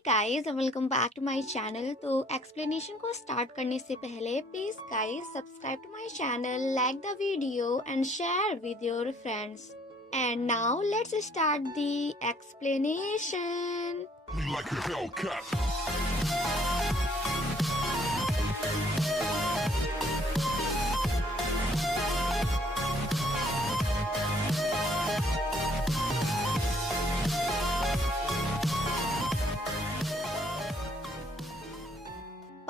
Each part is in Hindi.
Guys, welcome back to my channel. तो एक्सप्लेनेशन को स्टार्ट करने से पहले please guys subscribe to my channel, like the video and share with your friends. And now let's start the explanation. Like a Hellcat.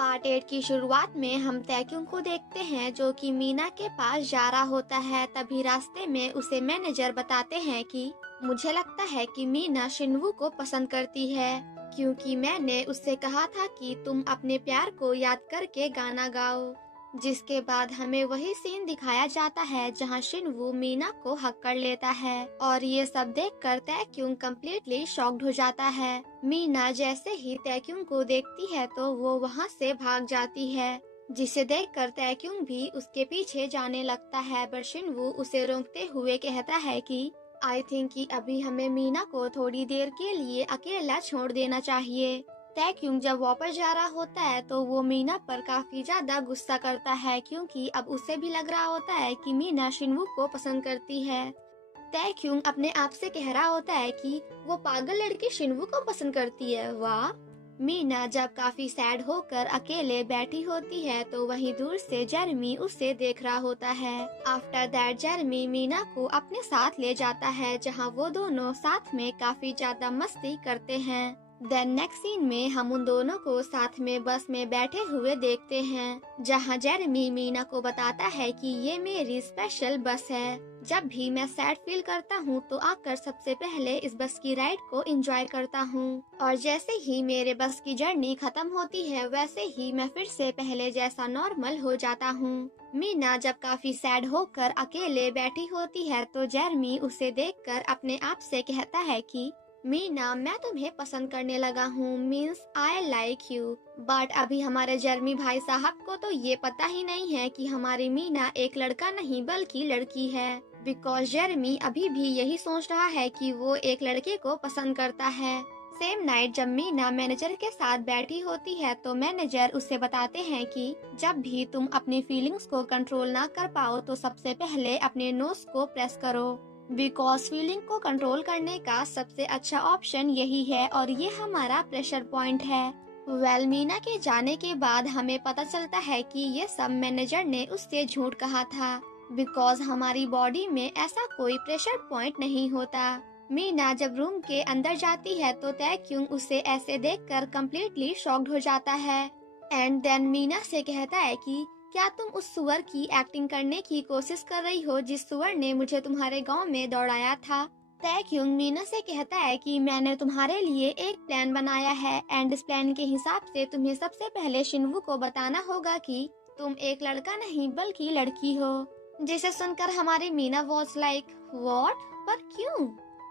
Part 8 की शुरुआत में हम तैक्युंग को देखते हैं जो कि मीना के पास जा रहा होता है। तभी रास्ते में उसे मैनेजर बताते हैं कि मुझे लगता है कि मीना शिनवू को पसंद करती है, क्योंकि मैंने उससे कहा था कि तुम अपने प्यार को याद करके गाना गाओ। जिसके बाद हमें वही सीन दिखाया जाता है जहां शिनवू मीना को हक कर लेता है और ये सब देखकर तैक्युंग कम्प्लीटली शॉक्ड हो जाता है। मीना जैसे ही तैक्युंग को देखती है तो वो वहां से भाग जाती है, जिसे देखकर तैक्युंग भी उसके पीछे जाने लगता है। पर शिनवू उसे रोकते हुए कहता है कि आई थिंक कि अभी हमें मीना को थोड़ी देर के लिए अकेला छोड़ देना चाहिए। तैक्युंग जब वापस जा रहा होता है तो वो मीना पर काफी ज्यादा गुस्सा करता है, क्योंकि अब उसे भी लग रहा होता है कि मीना शिनवू को पसंद करती है। तैक्युंग अपने आप से कह रहा होता है कि वो पागल लड़की शिनवू को पसंद करती है, वाह। मीना जब काफी सैड होकर अकेले बैठी होती है तो वहीं दूर से जेरेमी उसे देख रहा होता है। आफ्टर दैट जेरेमी मीना को अपने साथ ले जाता है, जहां वो दोनों साथ में काफी ज्यादा मस्ती करते हैं। देन नेक्स्ट सीन में हम उन दोनों को साथ में बस में बैठे हुए देखते हैं, जहां जेरेमी मीना को बताता है कि ये मेरी स्पेशल बस है। जब भी मैं सैड फील करता हूँ तो आकर सबसे पहले इस बस की राइड को एंजॉय करता हूँ, और जैसे ही मेरे बस की जर्नी खत्म होती है वैसे ही मैं फिर से पहले जैसा नॉर्मल हो जाता हूँ। मीना जब काफी सैड होकर अकेले बैठी होती है तो जेरेमी उसे देखकर अपने आप से कहता है कि मीना, मैं तुम्हें पसंद करने लगा हूँ, means I like you. But अभी हमारे जेरेमी भाई साहब को तो ये पता ही नहीं है कि हमारी मीना एक लड़का नहीं बल्कि लड़की है। बिकॉज जेरेमी अभी भी यही सोच रहा है कि वो एक लड़के को पसंद करता है। सेम नाइट जब मीना मैनेजर के साथ बैठी होती है तो मैनेजर उसे बताते हैं कि जब भी तुम अपनी फीलिंग्स को कंट्रोल ना कर पाओ तो सबसे पहले अपने नोज को प्रेस करो, बिकॉज फीलिंग को कंट्रोल करने का सबसे अच्छा ऑप्शन यही है और ये हमारा प्रेशर पॉइंट है। वेल, मीना के जाने के बाद हमें पता चलता है कि ये सब मैनेजर ने उससे झूठ कहा था, बिकॉज हमारी बॉडी में ऐसा कोई प्रेशर पॉइंट नहीं होता। मीना जब रूम के अंदर जाती है तो तैक्युंग उसे ऐसे देखकर कम्प्लीटली शॉक्ड हो जाता है एंड देन मीना से कहता है कि क्या तुम उस सुअर की एक्टिंग करने की कोशिश कर रही हो जिस सुअर ने मुझे तुम्हारे गांव में दौड़ाया था। तैक्युंग मीना से कहता है कि मैंने तुम्हारे लिए एक प्लान बनाया है एंड इस प्लान के हिसाब से तुम्हें सबसे पहले शिनवू को बताना होगा कि तुम एक लड़का नहीं बल्कि लड़की हो। जिसे सुनकर हमारी मीना वॉज लाइक व्हाट, पर क्यों?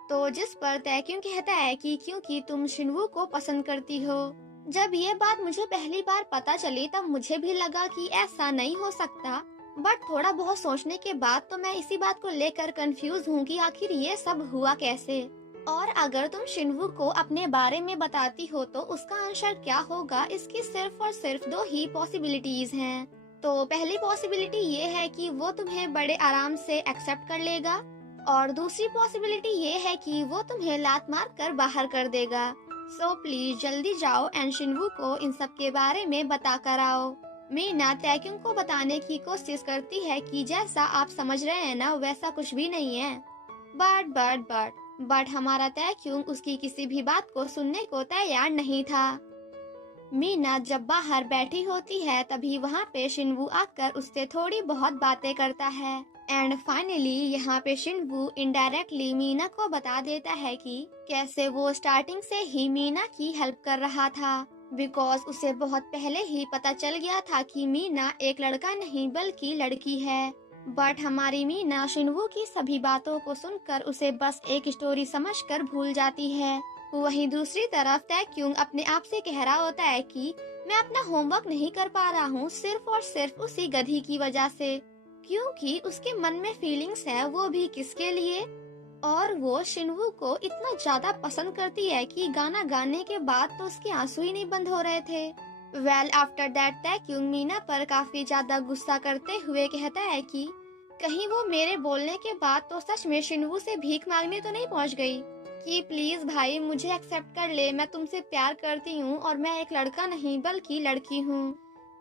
तो जिस पर तैक्युंग कहता है कि क्योंकि तुम शिनवू को पसंद करती हो। जब ये बात मुझे पहली बार पता चली तब मुझे भी लगा कि ऐसा नहीं हो सकता, बट थोड़ा बहुत सोचने के बाद तो मैं इसी बात को लेकर कंफ्यूज हूँ कि आखिर ये सब हुआ कैसे। और अगर तुम शिनवू को अपने बारे में बताती हो तो उसका आंसर क्या होगा, इसकी सिर्फ और सिर्फ दो ही पॉसिबिलिटीज हैं। तो पहली पॉसिबिलिटी ये है कि वो तुम्हें बड़े आराम से एक्सेप्ट कर लेगा, और दूसरी पॉसिबिलिटी ये है कि वो तुम्हें लात मार कर बाहर कर देगा। सो प्लीज जल्दी जाओ एंड शिनवू को इन सब के बारे में बता कर आओ। मीना तैक्युंग को बताने की कोशिश करती है कि जैसा आप समझ रहे हैं ना वैसा कुछ भी नहीं है, बट हमारा तैक्युंग उसकी किसी भी बात को सुनने को तैयार नहीं था। मीना जब बाहर बैठी होती है तभी वहाँ पे शिनवू आकर उससे थोड़ी बहुत बातें करता है एंड फाइनली यहाँ पे शिनवू इनडायरेक्टली मीना को बता देता है कि कैसे वो स्टार्टिंग से ही मीना की हेल्प कर रहा था, बिकॉज उसे बहुत पहले ही पता चल गया था कि मीना एक लड़का नहीं बल्कि लड़की है। बट हमारी मीना शिनवू की सभी बातों को सुनकर उसे बस एक स्टोरी समझकर भूल जाती है। वहीं दूसरी तरफ तैक्युंग अपने आप से कह रहा होता है कि मैं अपना होमवर्क नहीं कर पा रहा हूँ सिर्फ और सिर्फ उसी गधी की वजह से, क्योंकि उसके मन में फीलिंग्स है, वो भी किसके लिए? और वो शिनवू को इतना ज्यादा पसंद करती है कि गाना गाने के बाद तो उसके आंसू ही नहीं बंद हो रहे थे। वेल आफ्टर दैट तैक्युंग मीना पर काफी ज्यादा गुस्सा करते हुए कहता है कि कहीं वो मेरे बोलने के बाद तो सच में शिनवू से भीख मांगने तो नहीं पहुंच गई कि प्लीज भाई मुझे एक्सेप्ट कर ले, मैं तुमसे प्यार करती हूँ और मैं एक लड़का नहीं बल्कि लड़की हूँ।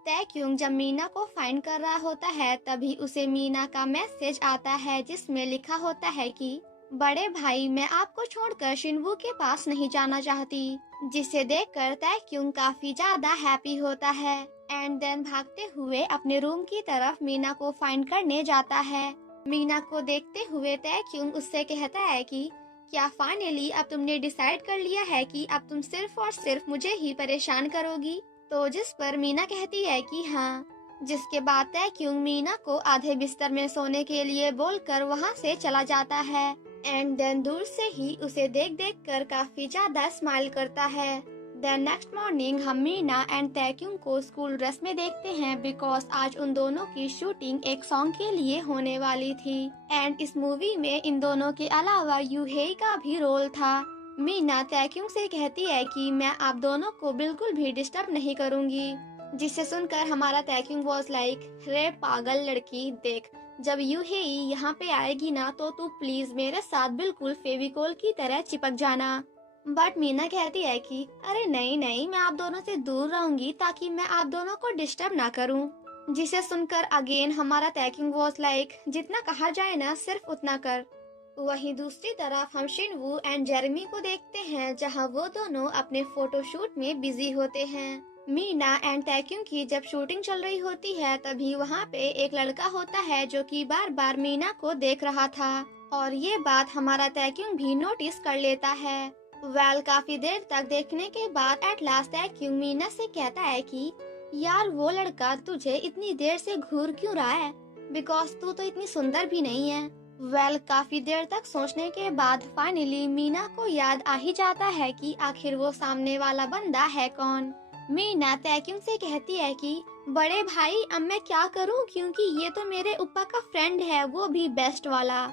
तैक्युंग जब मीना को फाइंड कर रहा होता है तभी उसे मीना का मैसेज आता है जिसमें लिखा होता है कि बड़े भाई मैं आपको छोड़कर शिनवू के पास नहीं जाना चाहती, जिसे देखकर तैक्युंग काफी ज्यादा हैप्पी होता है एंड देन भागते हुए अपने रूम की तरफ मीना को फाइंड करने जाता है। मीना को देखते हुए तैक्युंग उससे कहता है कि क्या फाइनली अब तुमने डिसाइड कर लिया है कि अब तुम सिर्फ और सिर्फ मुझे ही परेशान करोगी? तो जिस पर मीना कहती है कि हाँ, जिसके बाद तैक्युंग मीना को आधे बिस्तर में सोने के लिए बोलकर वहाँ से चला जाता है एंड देन दूर से ही उसे देख देख कर काफी ज्यादा स्माइल करता है। देन नेक्स्ट मॉर्निंग हम मीना एंड तैक्युंग को स्कूल ड्रेस में देखते हैं बिकॉज आज उन दोनों की शूटिंग एक सॉन्ग के लिए होने वाली थी एंड इस मूवी में इन दोनों के अलावा यूहेई का भी रोल था। मीना तैक्युंग से कहती है कि मैं आप दोनों को बिल्कुल भी डिस्टर्ब नहीं करूंगी, जिसे सुनकर हमारा तैक्युंग वॉज लाइक रे पागल लड़की, देख जब यूहेई यहाँ पे आएगी ना तो तू प्लीज मेरे साथ बिल्कुल फेविकोल की तरह चिपक जाना। बट मीना कहती है कि अरे नहीं नहीं, मैं आप दोनों से दूर रहूंगी ताकि मैं आप दोनों को डिस्टर्ब ना करूं, जिसे सुनकर अगेन हमारा तैक्युंग वॉज लाइक जितना कहा जाए ना सिर्फ उतना कर। वहीं दूसरी तरफ हम शिनवू एंड जेरेमी को देखते हैं जहां वो दोनों अपने फोटोशूट में बिजी होते हैं। मीना एंड तैक्युंग की जब शूटिंग चल रही होती है तभी वहां पे एक लड़का होता है जो कि बार बार मीना को देख रहा था और ये बात हमारा तैक्युंग भी नोटिस कर लेता है। वेल काफी देर तक देखने के बाद एट लास्ट तैक्युंग मीना से कहता है कि यार वो लड़का तुझे इतनी देर से घूर क्यों रहा है, बिकॉज तू तो इतनी सुंदर भी नहीं है। काफी देर तक सोचने के बाद फाइनली मीना को याद आ ही जाता है कि आखिर वो सामने वाला बंदा है कौन। मीना तैक्युंग से कहती है कि बड़े भाई अब मैं क्या करूं, क्योंकि ये तो मेरे ऊपर का फ्रेंड है, वो भी बेस्ट वाला,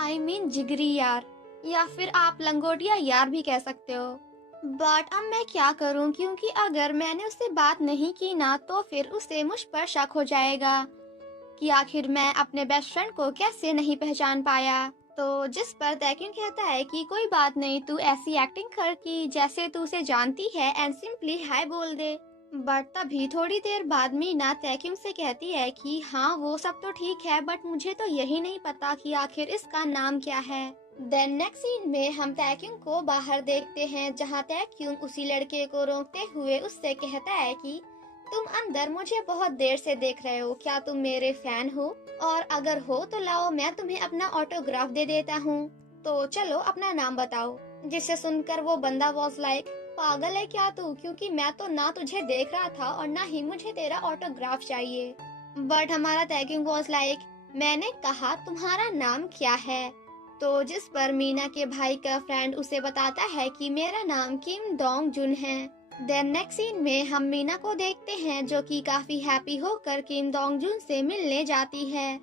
I mean जिगरी यार, या फिर आप लंगोटिया यार भी कह सकते हो। बट अब मैं क्या करूं, क्योंकि अगर मैंने उससे बात नहीं की ना तो फिर उसे मुझ पर शक हो जाएगा कि आखिर मैं अपने बेस्ट फ्रेंड को कैसे नहीं पहचान पाया। तो जिस पर तैक्युंग कहता है कि कोई बात नहीं, तू ऐसी एक्टिंग कर कि जैसे तू उसे जानती है एंड सिंपली हाय बोल दे। बट तभी थोड़ी देर बाद मीना तैक्युंग से कहती है कि हाँ वो सब तो ठीक है बट मुझे तो यही नहीं पता कि आखिर इसका नाम क्या है। देन नेक्स्ट सीन में हम तैक्युंग को बाहर देखते हैं जहाँ तैक्युंग उसी लड़के को रोकते हुए उससे कहता है कि तुम अंदर मुझे बहुत देर से देख रहे हो, क्या तुम मेरे फैन हो? और अगर हो तो लाओ मैं तुम्हें अपना ऑटोग्राफ दे देता हूँ, तो चलो अपना नाम बताओ। जिसे सुनकर वो बंदा वॉज लाइक पागल है क्या तू, क्योंकि मैं तो ना तुझे देख रहा था और ना ही मुझे तेरा ऑटोग्राफ चाहिए। बट हमारा तैक्युंग वॉज लाइक मैंने कहा तुम्हारा नाम क्या है? तो जिस पर मीना के भाई का फ्रेंड उसे बताता है कि मेरा नाम किम डोंग जुन है। देन नेक्स्ट सीन में हम मीना को देखते हैं जो कि काफी हैप्पी होकर किम डोंग जुन से मिलने जाती है।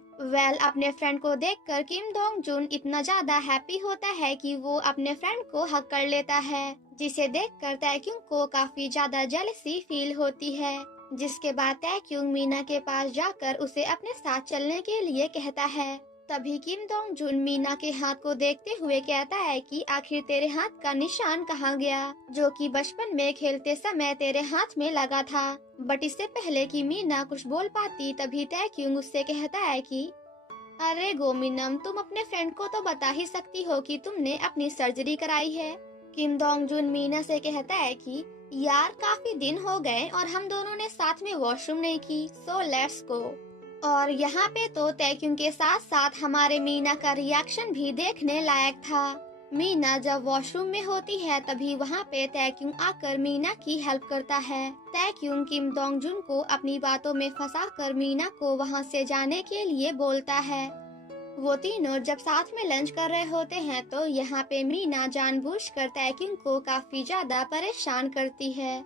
अपने फ्रेंड को देखकर किम डोंग जुन इतना ज्यादा हैप्पी होता है कि वो अपने फ्रेंड को हक कर लेता है, जिसे देखकर तैक्युंग को काफी ज्यादा जेलसी फील होती है। जिसके बाद तैक्युंग मीना के पास जाकर उसे अपने साथ चलने के लिए कहता है। तभी किम डोंग जुन मीना के हाथ को देखते हुए कहता है कि आखिर तेरे हाथ का निशान कहाँ गया, जो कि बचपन में खेलते समय तेरे हाथ में लगा था। बट इससे पहले कि मीना कुछ बोल पाती तभी तैक्युंग उससे कहता है कि अरे गोमिनम, तुम अपने फ्रेंड को तो बता ही सकती हो कि तुमने अपनी सर्जरी कराई है। किम डोंग जुन मीना से कहता है कि यार काफी दिन हो गए और हम दोनों ने साथ में वॉशरूम नहीं की, सो लेट्स गो। और यहाँ पे तो तैक्युंग के साथ साथ हमारे मीना का रिएक्शन भी देखने लायक था। मीना जब वॉशरूम में होती है तभी वहाँ पे तैक्युंग आकर मीना की हेल्प करता है। तैक्युंग किम डोंग जुन को अपनी बातों में फंसाकर मीना को वहाँ से जाने के लिए बोलता है। वो तीनों जब साथ में लंच कर रहे होते हैं तो यहाँ पे मीना जानबूझकर तैक्युंग को काफी ज्यादा परेशान करती है।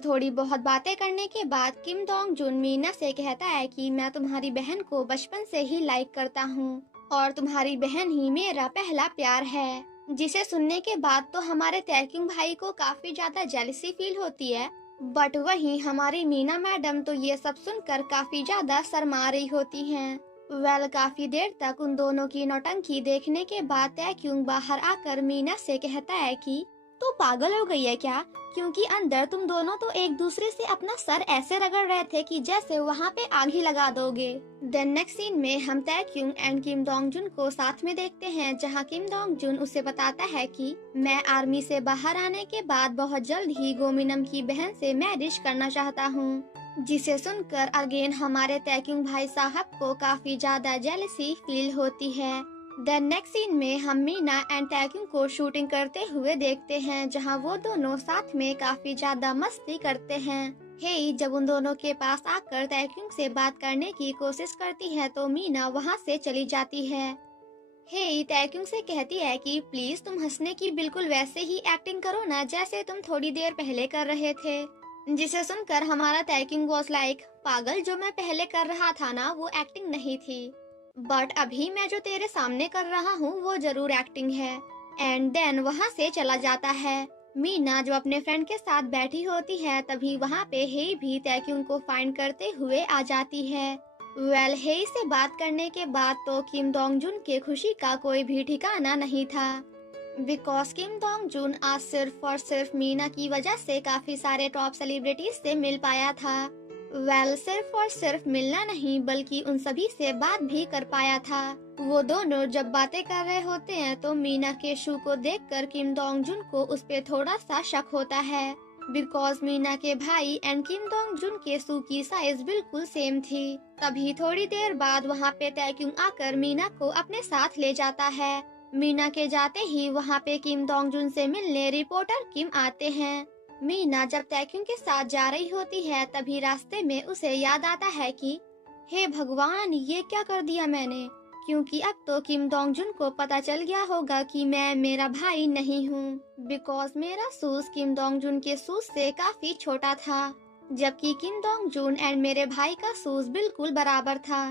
थोड़ी बहुत बातें करने के बाद किम डोंग जुन मीना से कहता है कि मैं तुम्हारी बहन को बचपन से ही लाइक करता हूँ और तुम्हारी बहन ही मेरा पहला प्यार है। जिसे सुनने के बाद तो हमारे तैक्युंग भाई को काफी ज्यादा जेलसी फील होती है, बट वहीं हमारी मीना मैडम तो ये सब सुनकर काफी ज्यादा शर्मा रही होती हैं। काफी देर तक उन दोनों की नौटंकी देखने के बाद तैक्युंग बाहर आकर मीना से कहता है कि तू पागल हो गई है क्या? क्योंकि अंदर तुम दोनों तो एक दूसरे से अपना सर ऐसे रगड़ रहे थे कि जैसे वहाँ पे आग ही लगा दोगे। देन नेक्स्ट सीन में हम तैक्युंग एंड किम डोंग जुन को साथ में देखते हैं, जहाँ किम डोंग जुन उसे बताता है कि मैं आर्मी से बाहर आने के बाद बहुत जल्द ही गोमिनम की बहन से मैरिज करना चाहता हूँ। जिसे सुनकर अगेन हमारे तैक्युंग भाई साहब को काफी ज्यादा जेलसी फील होती है। देन नेक्स्ट सीन में हम मीना एंड तैक्युंग को शूटिंग करते हुए देखते हैं, जहां वो दोनों साथ में काफी ज्यादा मस्ती करते हैं। हेई जब उन दोनों के पास आकर तैक्युंग से बात करने की कोशिश करती है तो मीना वहां से चली जाती है। हेई तैक्युंग से कहती है कि प्लीज तुम हंसने की बिल्कुल वैसे ही एक्टिंग करो ना जैसे तुम थोड़ी देर पहले कर रहे थे। जिसे सुनकर हमारा तैक्युंग वाज लाइक, पागल, जो मैं पहले कर रहा था ना वो एक्टिंग नहीं थी, बट अभी मैं जो तेरे सामने कर रहा हूँ वो जरूर एक्टिंग है। एंड देन वहाँ से चला जाता है। मीना जो अपने फ्रेंड के साथ बैठी होती है तभी वहाँ पे हेई भी तैक्युंग को फाइंड करते हुए आ जाती है। हेई से बात करने के बाद तो किम डोंग जुन के खुशी का कोई भी ठिकाना नहीं था, बिकॉज किम डोंग जुन आज सिर्फ और सिर्फ मीना की वजह से काफी सारे टॉप सेलिब्रिटीज से मिल पाया था। सिर्फ और सिर्फ मिलना नहीं बल्कि उन सभी से बात भी कर पाया था। वो दोनों जब बातें कर रहे होते हैं तो मीना के शू को देखकर किम डोंग जुन को उस पे थोड़ा सा शक होता है, बिकॉज मीना के भाई एंड किम डोंग जुन के शू की साइज बिल्कुल सेम थी। तभी थोड़ी देर बाद वहाँ पे तैक्युंग आकर मीना को अपने साथ ले जाता है। मीना के जाते ही वहाँ पे किम डोंग जुन से मिलने रिपोर्टर किम आते हैं। मीना जब तैक्युंग के साथ जा रही होती है तभी रास्ते में उसे याद आता है कि हे भगवान, ये क्या कर दिया मैंने, क्योंकि अब तो किम डोंग जुन को पता चल गया होगा कि मैं मेरा भाई नहीं हूँ, बिकॉज मेरा शूज किम डोंग जुन के शूज से काफी छोटा था, जबकि किम डोंग जुन एंड मेरे भाई का शूज बिल्कुल बराबर था।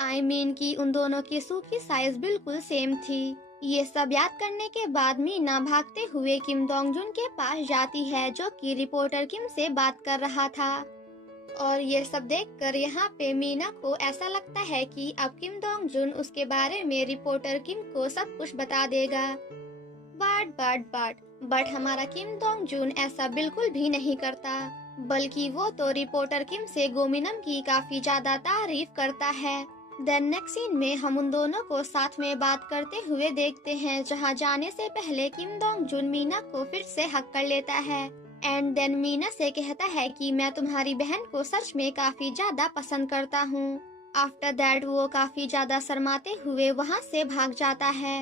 आई मीन कि उन दोनों के शू की साइज बिल्कुल सेम थी। ये सब याद करने के बाद मीना भागते हुए किम डोंग जुन के पास जाती है, जो कि रिपोर्टर किम से बात कर रहा था। और ये सब देखकर यहाँ पे मीना को ऐसा लगता है कि अब किम डोंग जुन उसके बारे में रिपोर्टर किम को सब कुछ बता देगा। बट हमारा किम डोंग जुन ऐसा बिल्कुल भी नहीं करता, बल्कि वो तो रिपोर्टर किम से गोमिनम की काफी ज्यादा तारीफ करता है। देन नेक्स्ट सीन में हम उन दोनों को साथ में बात करते हुए देखते हैं, जहां जाने से पहले किम डोंग जुन मीना को फिर से हक कर लेता है एंड देन मीना से कहता है कि मैं तुम्हारी बहन को सच में काफी ज्यादा पसंद करता हूँ। आफ्टर दैट वो काफी ज्यादा शर्माते हुए वहाँ से भाग जाता है।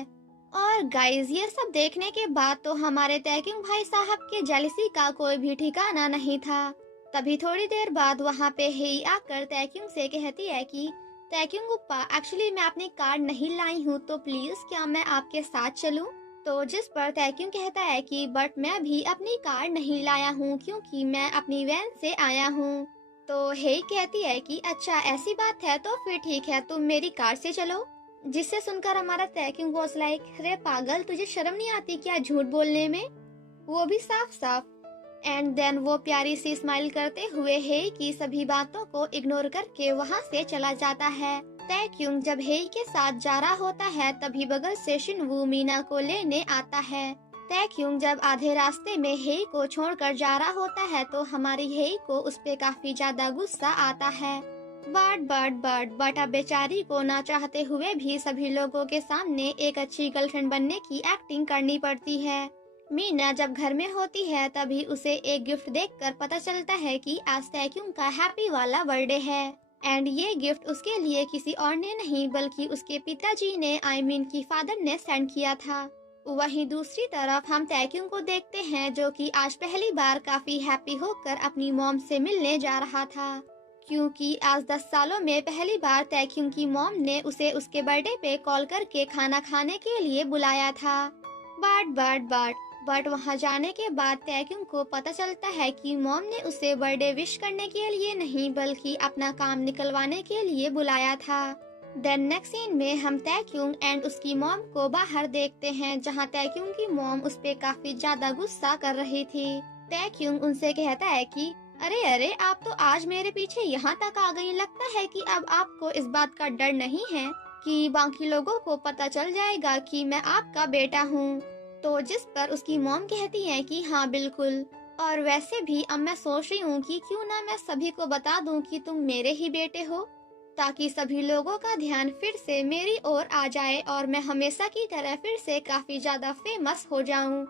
और गाइज ये सब देखने के बाद तो हमारे तैक्युंग भाई साहब के जेलसी का कोई भी ठिकाना नहीं था। तभी थोड़ी देर बाद वहाँ पे हेई आकर तैक्युंग से कहती है कि तैक्युंग उप्पा, एक्चुअली मैं अपनी कार नहीं लाई हूँ, तो प्लीज क्या मैं आपके साथ चलूं? तो जिस पर तैक्युंग कहता है कि बट मैं भी अपनी कार नहीं लाया हूँ क्योंकि मैं अपनी वैन से आया हूँ। तो हेई कहती है कि अच्छा ऐसी बात है तो फिर ठीक है, तुम मेरी कार से चलो। जिससे सुनकर हमारा तैक्युंग वाज लाइक, अरे पागल, तुझे शर्म नहीं आती क्या झूठ बोलने में, वो भी साफ साफ। एंड देन वो प्यारी सी स्माइल करते हुए हेई की सभी बातों को इग्नोर करके वहाँ से चला जाता है। तैक्युंग जब हेई के साथ जा रहा होता है तभी बगल से शिनवू मीना को लेने आता है। तैक्युंग जब आधे रास्ते में हेई को छोड़कर जा रहा होता है तो हमारी हेई को उस पे काफी ज्यादा गुस्सा आता है। बट अब बेचारी को ना चाहते हुए भी सभी लोगों के सामने एक अच्छी गर्लफ्रेंड बनने की एक्टिंग करनी पड़ती है। मीना जब घर में होती है तभी उसे एक गिफ्ट देखकर पता चलता है कि आज तैक्युंग का हैप्पी वाला बर्थडे है एंड ये गिफ्ट उसके लिए किसी और ने नहीं बल्कि उसके पिताजी ने, आई मीन की फादर ने सेंड किया था। वहीं दूसरी तरफ हम तैक्युंग को देखते हैं जो कि आज पहली बार काफी हैप्पी होकर अपनी मॉम से मिलने जा रहा था, क्योंकि आज 10 सालों में पहली बार तैक्युंग की मॉम ने उसे उसके बर्थडे पे कॉल करके खाना खाने के लिए बुलाया था। बट वहाँ जाने के बाद तैक्युंग को पता चलता है कि मॉम ने उसे बर्थडे विश करने के लिए नहीं बल्कि अपना काम निकलवाने के लिए बुलाया था। देन नेक्स्ट सीन में हम तैक्युंग एंड उसकी मॉम को बाहर देखते हैं, जहां तैक्युंग की मॉम उस पे काफी ज्यादा गुस्सा कर रही थी। तैक्युंग उनसे कहता है कि अरे अरे, आप तो आज मेरे पीछे यहाँ तक आ गई। लगता है कि अब आपको इस बात का डर नहीं है कि बाकी लोगों को पता चल जाएगा कि मैं आपका बेटा हूँ। तो जिस पर उसकी मॉम कहती है कि हाँ बिल्कुल, और वैसे भी अब मैं सोच रही हूँ कि क्यों ना मैं सभी को बता दूँ कि तुम मेरे ही बेटे हो, ताकि सभी लोगों का ध्यान फिर से मेरी ओर आ जाए और मैं हमेशा की तरह फिर से काफी ज्यादा फेमस हो जाऊं।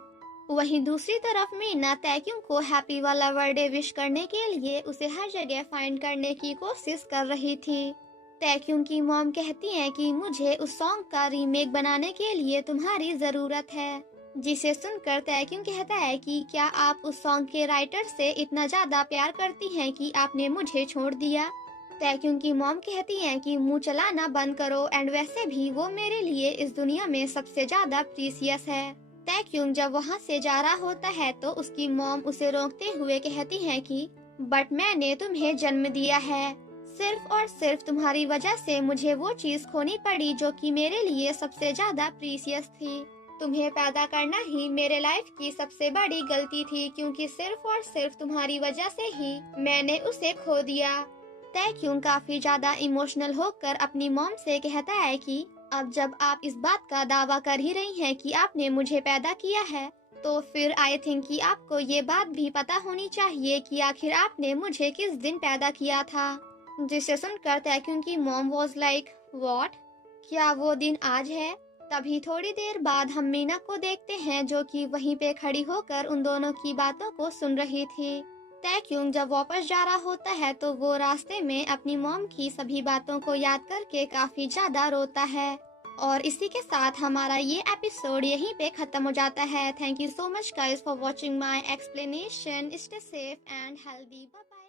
वहीं दूसरी तरफ मीना तैक्युंग को हैप्पी वाला बर्थडे विश करने के लिए उसे हर जगह फाइंड करने की कोशिश कर रही थी। तैक्युंग की मॉम कहती है कि मुझे उस सॉन्ग का रीमेक बनाने के लिए तुम्हारी जरूरत है, जिसे सुनकर तैक्युंग कहता है कि क्या आप उस सॉन्ग के राइटर से इतना ज्यादा प्यार करती हैं कि आपने मुझे छोड़ दिया। तैक्युंग की मॉम कहती हैं कि मुंह चलाना बंद करो, एंड वैसे भी वो मेरे लिए इस दुनिया में सबसे ज्यादा प्रीसियस है। तैक्युंग जब वहाँ से जा रहा होता है तो उसकी मॉम उसे रोकते हुए कहती है कि बट मैंने तुम्हें जन्म दिया है, सिर्फ और सिर्फ तुम्हारी वजह से मुझे वो चीज खोनी पड़ी जो कि मेरे लिए सबसे ज्यादा प्रीसियस थी। तुम्हें पैदा करना ही मेरे लाइफ की सबसे बड़ी गलती थी, क्योंकि सिर्फ और सिर्फ तुम्हारी वजह से ही मैंने उसे खो दिया। तैक्युंग काफी ज्यादा इमोशनल होकर अपनी मॉम से कहता है कि अब जब आप इस बात का दावा कर ही रही हैं कि आपने मुझे पैदा किया है, तो फिर आई थिंक कि आपको ये बात भी पता होनी चाहिए कि आखिर आपने मुझे किस दिन पैदा किया था। जिसे सुनकर तैक्युंग की मॉम वाज लाइक व्हाट, क्या वो दिन आज है। तभी थोड़ी देर बाद हम मीना को देखते हैं, जो कि वहीं पे खड़ी होकर उन दोनों की बातों को सुन रही थी। तैक्युंग जब वापस जा रहा होता है तो वो रास्ते में अपनी मॉम की सभी बातों को याद करके काफी ज्यादा रोता है। और इसी के साथ हमारा ये एपिसोड यहीं पे खत्म हो जाता है। Thank you so much guys for watching my explanation. Stay safe and healthy. Bye bye.